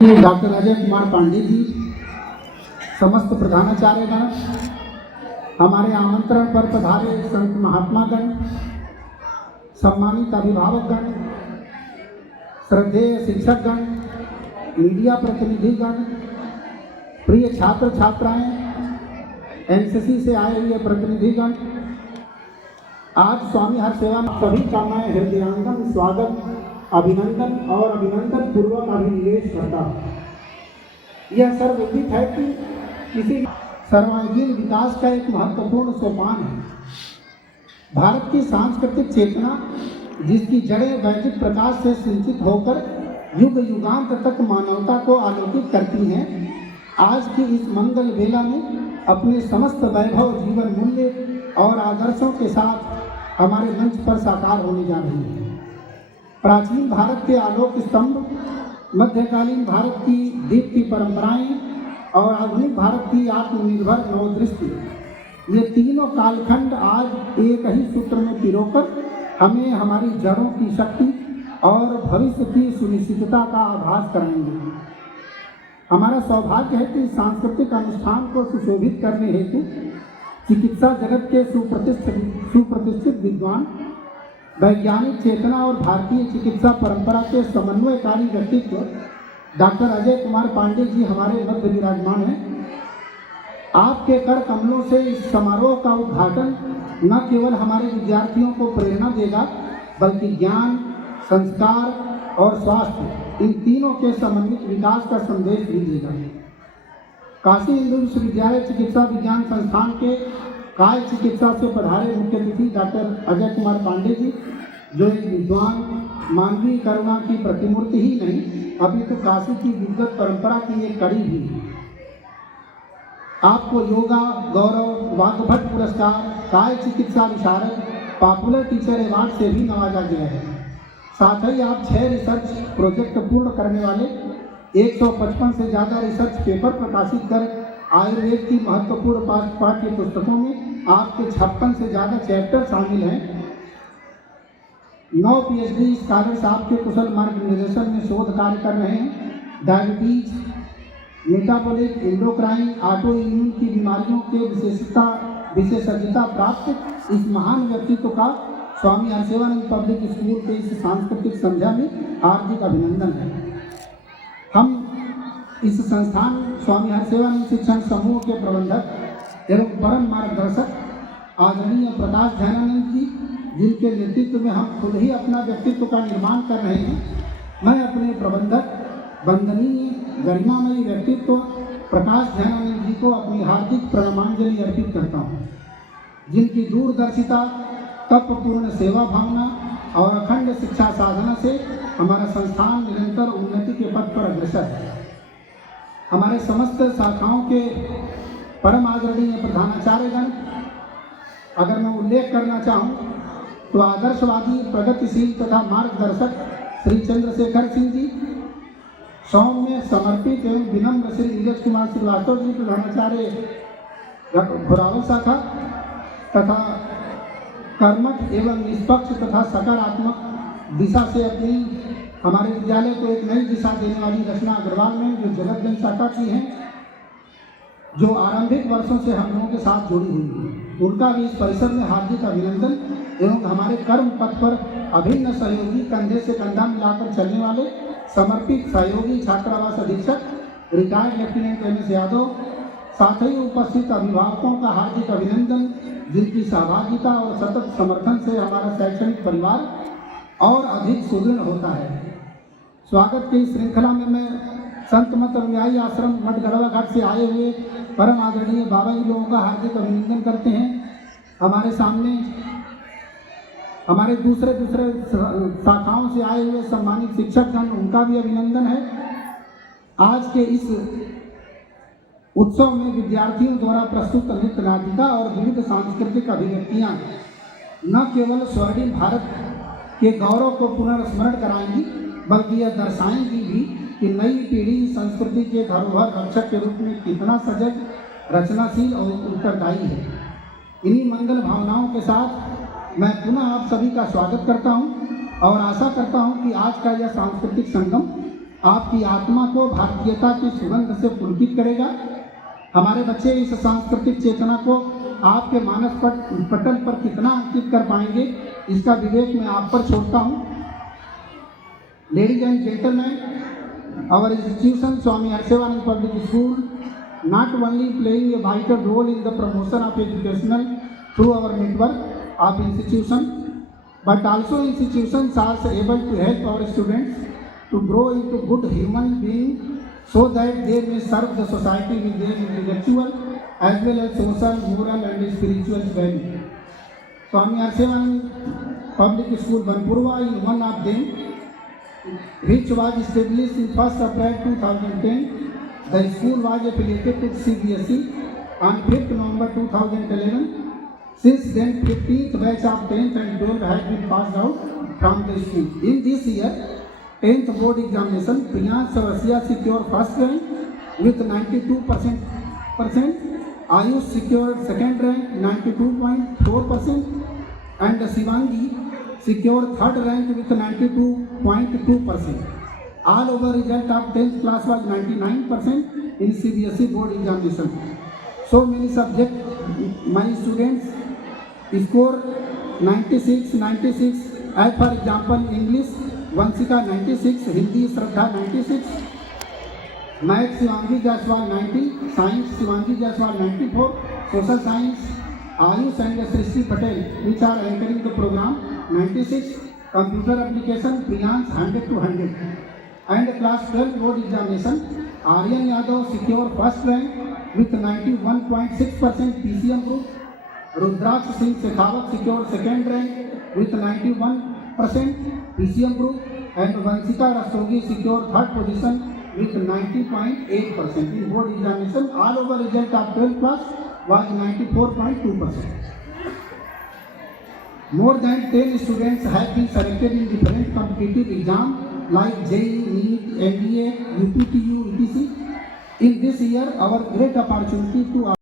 Doctor Ajay Kumar Pandey ji, समस्त प्रधानाचार्यगण, हमारे आमंत्रण पर पधारे संत महात्मागण, सम्मानित अभिभावकगण, श्रद्धेय शिक्षकगण, मीडिया प्रतिनिधिगण, प्रिय छात्र छात्राएं, एनसीसी से आए हुए प्रतिनिधिगण, आज स्वामी हर सेवा में सभी का मैं हृदयांगम स्वागत, अभिनंदन और अभिनंदन पूर्वक अभिनिवेश करता हूँ। यह सर्वविदित है कि किसी सर्वांगीण विकास का एक महत्वपूर्ण सोपान है। भारत की सांस्कृतिक चेतना, जिसकी जड़ें वैदिक प्रकाश से सिंचित होकर युग युगांत तक मानवता को आलोकित करती हैं, आज की इस मंगल वेला में अपने समस्त वैभव, जीवन मूल्य और आदर्शों के साथ हमारे मंच पर साकार होने जा रही है। प्राचीन भारत के आलोक स्तंभ, मध्यकालीन भारत की दीप्ति परंपराएं और आधुनिक भारत की आत्मनिर्भर नवदृष्टि, ये तीनों कालखंड आज एक ही सूत्र में पिरोकर हमें हमारी जड़ों की शक्ति और भविष्य की सुनिश्चितता का आभास कराएंगे। हमारा सौभाग्य है कि सांस्कृतिक अनुष्ठान को सुशोभित करने हेतु चिकित्सा जगत के सुप्रतिष्ठित विद्वान, वैज्ञानिक चेतना और भारतीय चिकित्सा परंपरा के समन्वयकारी व्यक्तित्व डॉक्टर अजय कुमार पांडे जी हमारे मध्य विराजमान हैं। आपके कर कमलों से इस समारोह का उद्घाटन न केवल हमारे विद्यार्थियों को प्रेरणा देगा, बल्कि ज्ञान, संस्कार और स्वास्थ्य, इन तीनों के समन्वित विकास का संदेश भी देगा। काशी हिंदू विश्वविद्यालय चिकित्सा विज्ञान संस्थान के काय चिकित्सा से पधारे मुख्य अतिथि डॉक्टर अजय कुमार पांडे जी, जो एक विद्वान, मानवीय करुणा की प्रतिमूर्ति ही नहीं, अभी तो काशी की विद्वत परंपरा की एक कड़ी भी है। आपको योगा गौरव वाग्भट पुरस्कार, काय चिकित्सा विशारद, पॉपुलर टीचर अवार्ड से भी नवाजा गया है। साथ ही आप 6 रिसर्च प्रोजेक्ट पूर्ण करने वाले, 155 से ज़्यादा रिसर्च पेपर प्रकाशित कर आयुर्वेद की महत्वपूर्ण पाठ्य पुस्तकों में आपके 56 से ज़्यादा चैप्टर शामिल हैं। 9 PhD स्कॉलर्स आपके कुशल मार्गनिर्देशन में शोध कार्य कर रहे हैं। Diabetes, metabolic, endocrine, auto immune की बीमारियों के विशेषज्ञता प्राप्त इस महान व्यक्तित्व का स्वामी हरसेवानंद पब्लिक स्कूल के इस सांस्कृतिक संध्या में हार्दिक अभिनंदन है। हम इस संस्थान स्वामी हरसेवानंद शिक्षण समूह के प्रबंधक एवं परम मार्गदर्शक आदरणीय प्रकाश ध्यानानंद जी, जिनके नेतृत्व में हम खुद ही अपना व्यक्तित्व का निर्माण कर रहे हैं, मैं अपने प्रबंधक, वंदनीय गरिमामयी व्यक्तित्व प्रकाश ध्यानानंद जी को अपनी हार्दिक प्रणमांजलि अर्पित करता हूँ, जिनकी दूरदर्शिता, तपपूर्ण सेवा भावना और अखंड शिक्षा साधना से हमारा संस्थान निरंतर उन्नति के पथ पर अग्रसर है। हमारे समस्त शाखाओं के परम आदरणीय प्रधानाचार्यगण, अगर मैं उल्लेख करना चाहूँ तो आदर्शवादी, प्रगतिशील तथा मार्गदर्शक श्री चंद्रशेखर सिंह जी, सौम्य, समर्पित एवं विनम्र श्री नीरज कुमार श्रीवास्तव जी, प्रधानाचार्य घोरावल शाखा, तथा कर्मठ एवं निष्पक्ष तथा सकारात्मक दिशा से अपनी हमारे विद्यालय को एक नई दिशा देने वाली रचना अग्रवाल में, जो जगतगंज शाखा की हैं, जो आरंभिक वर्षों से हम लोगों के साथ जुड़ी हुई है, उनका भी इस परिसर में हार्दिक अभिनंदन एवं हमारे कर्म पथ पर अभिन्न सहयोगी, कंधे से कंधा मिलाकर चलने वाले समर्पित सहयोगी छात्रावास अधीक्षक रिटायर्ड लेफ्टिनेंट MS यादव, साथ ही उपस्थित अभिभावकों का हार्दिक अभिनंदन, जिनकी सहभागिता और सतत समर्थन से हमारा शैक्षणिक परिवार और अधिक सुदृढ़ होता है। स्वागत की श्रृंखला में मैं संत मत अनुयायी आश्रम मठगढ़वा घाट से आए हुए परम आदरणीय बाबा जी लोगों का हार्दिक अभिनंदन करते हैं। हमारे सामने हमारे दूसरे शाखाओं से आए हुए सम्मानित शिक्षकगण, उनका भी अभिनंदन है। आज के इस उत्सव में विद्यार्थियों द्वारा प्रस्तुत नृत्य नाटिका और विविध सांस्कृतिक अभिव्यक्तियाँ न केवल स्वर्णिम भारत के गौरव को पुनर्स्मरण कराएंगी, बल्कि यह दर्शाएंगी भी कि नई पीढ़ी संस्कृति के धरोहर रक्षक के रूप में कितना सजग, रचनाशील और उत्तरदायी है। इन्हीं मंगल भावनाओं के साथ मैं पुनः आप सभी का स्वागत करता हूं और आशा करता हूं कि आज का यह सांस्कृतिक संगम आपकी आत्मा को भारतीयता की सुगंध से पुलकित करेगा। हमारे बच्चे इस सांस्कृतिक चेतना को आपके मानस पटल पर कितना अंकित कर पाएंगे, इसका विवेक मैं आप पर छोड़ता हूँ। Ladies and gentleman, our institution Swami Arsevanand Public School not only playing a vital role in the promotion of educational through our network of institutions, but also institutions are able to help our students to grow into good human beings so that they may serve the society with their intellectual as well as social, moral and spiritual value. Swami Arsevanand Public School Banpurwa is one of them, which was established in 1st April 2010. The school was affiliated to CBSE on 5th November 2011. Since then, 15th batch of 10th and 12th has been passed out from the school. In this year, 10th board examination, Priyansh Savasia secured first rank with 92%, Ayush secured second rank 92.4%, and Shivangi secured third rank with 92.2%. All over result of 10th class was 99% in CBSE board examination. So many subjects, my students score 96, 96. As for example, English, Vanshika 96, Hindi, Shraddha 96, Maths, Shivangi Jaiswal 90, Science, Shivangi Jaiswal 94, Social Science, Ayush and Srishti Patel, which are anchoring the program, 96, Computer Application, Priyansh 100 to 100. And class 12 board examination, Aryan Yadav secured first rank with 91.6% PCM group. Rudraksh Singh Shekhawat secured second rank with 91% PCM group, and Vanshika Rastogi secured third position with 90.8%. In board examination, all over result of 12th class was 94.2%. More than 10 students have been selected in different competitive exams like JEE, NEET, NDA, UPTU, etc. In this year, our great opportunity to